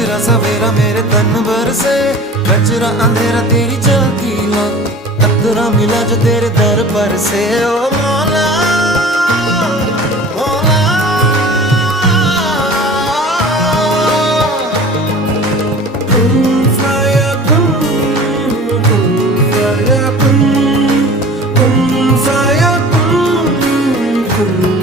कचरा सवेरा मेरे तन भर से, कचरा अंधेरा तेरी चलती ला, कतरा मिला जो तेरे दर पर से। ओ मौला मौला, कुन फयकुन, कुन फयकुन, कुन फयकुन, कुन